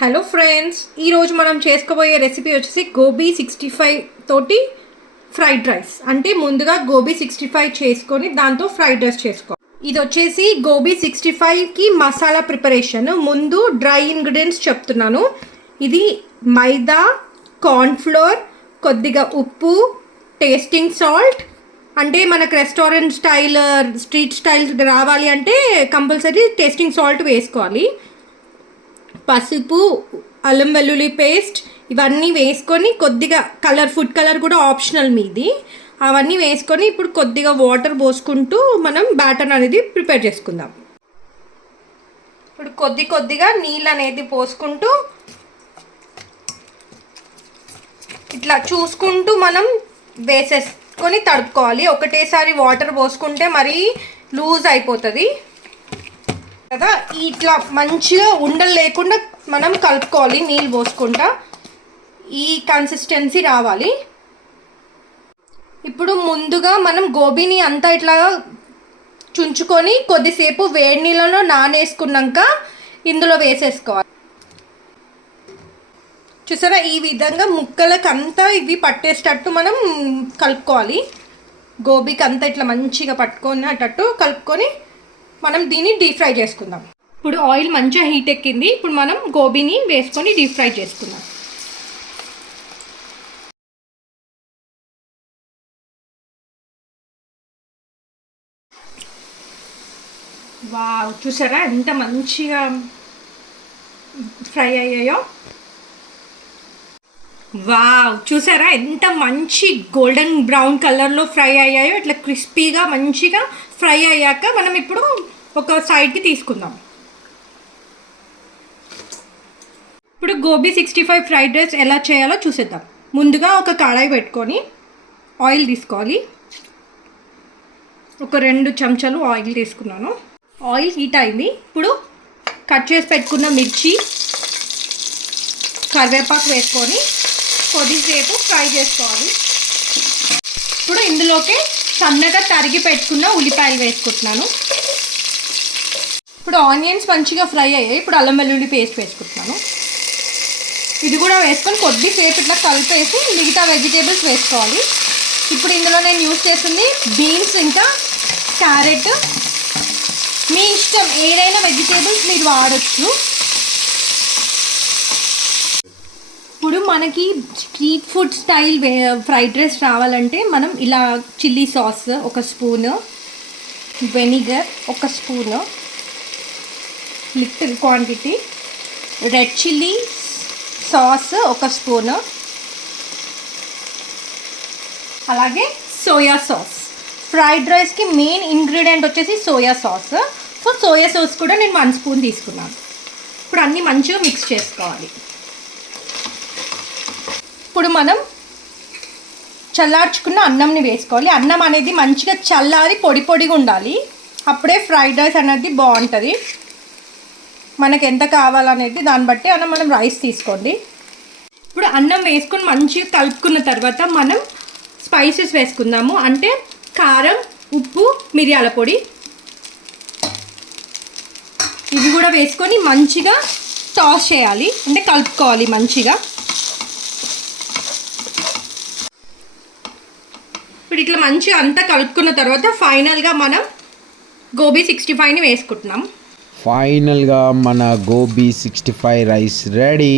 Hello friends ఈరోజు మనం చేసుకోబోయే రెసిపీ వచ్చేసి గోబీ సిక్స్టీ ఫైవ్ తోటి ఫ్రైడ్ రైస్. అంటే ముందుగా గోబీ సిక్స్టీ ఫైవ్ చేసుకొని దాంతో ఫ్రైడ్ రైస్ చేసుకో. ఇది వచ్చేసి గోబీ సిక్స్టీ ఫైవ్కి మసాలా ప్రిపరేషన్. ముందు డ్రై ఇంగ్రీడియంట్స్ చెప్తున్నాను. ఇది మైదా కార్న్ఫ్లోర్ కొద్దిగా ఉప్పు టేస్టింగ్ సాల్ట్. అంటే మనకు రెస్టారెంట్ స్టైల్ స్ట్రీట్ స్టైల్ రావాలి అంటే కంపల్సరీ టేస్టింగ్ సాల్ట్ వేసుకోవాలి. పసుపు అల్లం వెల్లుల్లి పేస్ట్ ఇవన్నీ వేసుకొని కొద్దిగా కలర్ ఫుడ్ కలర్ కూడా ఆప్షనల్ మీది. అవన్నీ వేసుకొని ఇప్పుడు కొద్దిగా వాటర్ పోసుకుంటూ మనం బ్యాటర్ అనేది ప్రిపేర్ చేసుకుందాం. ఇప్పుడు కొద్ది కొద్దిగా నీళ్ళు అనేది పోసుకుంటూ ఇట్లా చూసుకుంటూ మనం వేసేసుకొని తడుపుకోవాలి. ఒకటేసారి వాటర్ పోసుకుంటే మరీ లూజ్ అయిపోతుంది. కదా? ఇట్లా మంచిగా ఉండలు లేకుండా మనం కలుపుకోవాలి నీళ్ళు పోసుకుంటా. ఈ కన్సిస్టెన్సీ రావాలి. ఇప్పుడు ముందుగా మనం గోబీని అంతా ఇట్లా చుంచుకొని కొద్దిసేపు వేడి నీళ్ళలో నానేసుకున్నాక ఇందులో వేసేసుకోవాలి. చూసారా? ఈ విధంగా ముక్కలకంతా ఇవి పట్టేసేటట్టు మనం కలుపుకోవాలి. గోబీకి అంతా ఇట్లా మంచిగా పట్టుకునేటట్టు కలుపుకొని మనం దీన్ని డీప్ ఫ్రై చేసుకుందాం. ఇప్పుడు ఆయిల్ మంచిగా హీట్ ఎక్కింది. ఇప్పుడు మనం గోబీని వేసుకొని డీప్ ఫ్రై చేసుకుందాం. వావ్ చూసారా? ఎంత మంచిగా ఫ్రై అయ్యాయో. వావ్ చూసారా? ఎంత మంచి గోల్డెన్ బ్రౌన్ కలర్లో ఫ్రై అయ్యాయో. ఇట్లా క్రిస్పీగా మంచిగా ఫ్రై అయ్యాక మనం ఇప్పుడు ఒక సైడ్కి తీసుకుందాం. ఇప్పుడు gobi sixty five fried rice ఎలా చేయాలో చూసేద్దాం. ముందుగా ఒక కడాయి పెట్టుకొని ఆయిల్ తీసుకోవాలి. ఒక రెండు చెంచాలు ఆయిల్ తీసుకున్నాను. ఆయిల్ హీట్ అయింది. ఇప్పుడు కట్ చేసి పెట్టుకున్న మిర్చి కరివేపాకు వేసుకొని కొద్దిసేపు ఫ్రై చేసుకోవాలి. ఇప్పుడు ఇందులోకి సన్నగా తరిగి పెట్టుకున్న ఉల్లిపాయలు వేసుకుంటున్నాను. ఇప్పుడు ఆనియన్స్ మంచిగా ఫ్రై అయ్యాయి. ఇప్పుడు అల్లం వెల్లుల్లి పేస్ట్ వేసుకుంటున్నాను. ఇది కూడా వేసుకొని కొద్దిసేపు ఇట్లా కలిపేసి మిగతా వెజిటేబుల్స్ వేసుకోవాలి. ఇప్పుడు ఇందులో నేను యూస్ చేస్తుంది బీన్స్ ఇంకా క్యారెట్. మీ ఇష్టం ఏదైనా వెజిటేబుల్స్ మీరు వాడచ్చు. ఇప్పుడు మనకి street food style fried rice రావాలంటే మనం ఇలా చిల్లీ సాస్ ఒక స్పూన్ వెనిగర్ ఒక spoon little quantity. Red chilli sauce ఒక స్పూన్. అలాగే సోయా సాస్. ఫ్రైడ్ రైస్కి మెయిన్ ఇంగ్రీడియంట్ వచ్చేసి soya sauce. So soya sauce కూడా నేను వన్ స్పూన్ తీసుకున్నాను. ఇప్పుడు అన్నీ మంచిగా మిక్స్ చేసుకోవాలి. ఇప్పుడు మనం చల్లార్చుకున్న అన్నంని వేసుకోవాలి. అన్నం అనేది మంచిగా చల్లారి పొడి పొడిగా ఉండాలి. అప్పుడే ఫ్రైడ్ రైస్ అనేది బాగుంటుంది. మనకు ఎంత కావాలనేది దాన్ని బట్టి అన్న మనం రైస్ తీసుకోండి. ఇప్పుడు అన్నం వేసుకొని మంచిగా కలుపుకున్న తర్వాత మనం స్పైసెస్ వేసుకుందాము. అంటే కారం ఉప్పు మిరియాల పొడి. ఇవి కూడా వేసుకొని మంచిగా టాస్ చేయాలి. అంటే కలుపుకోవాలి మంచిగా. ఇప్పుడు ఇట్లా మంచిగా అంతా కలుపుకున్న తర్వాత ఫైనల్గా మనం గోబీ సిక్స్టీ ఫైవ్ని వేసుకుంటున్నాం. ఫైనల్గా మన gobi sixty five rice ready.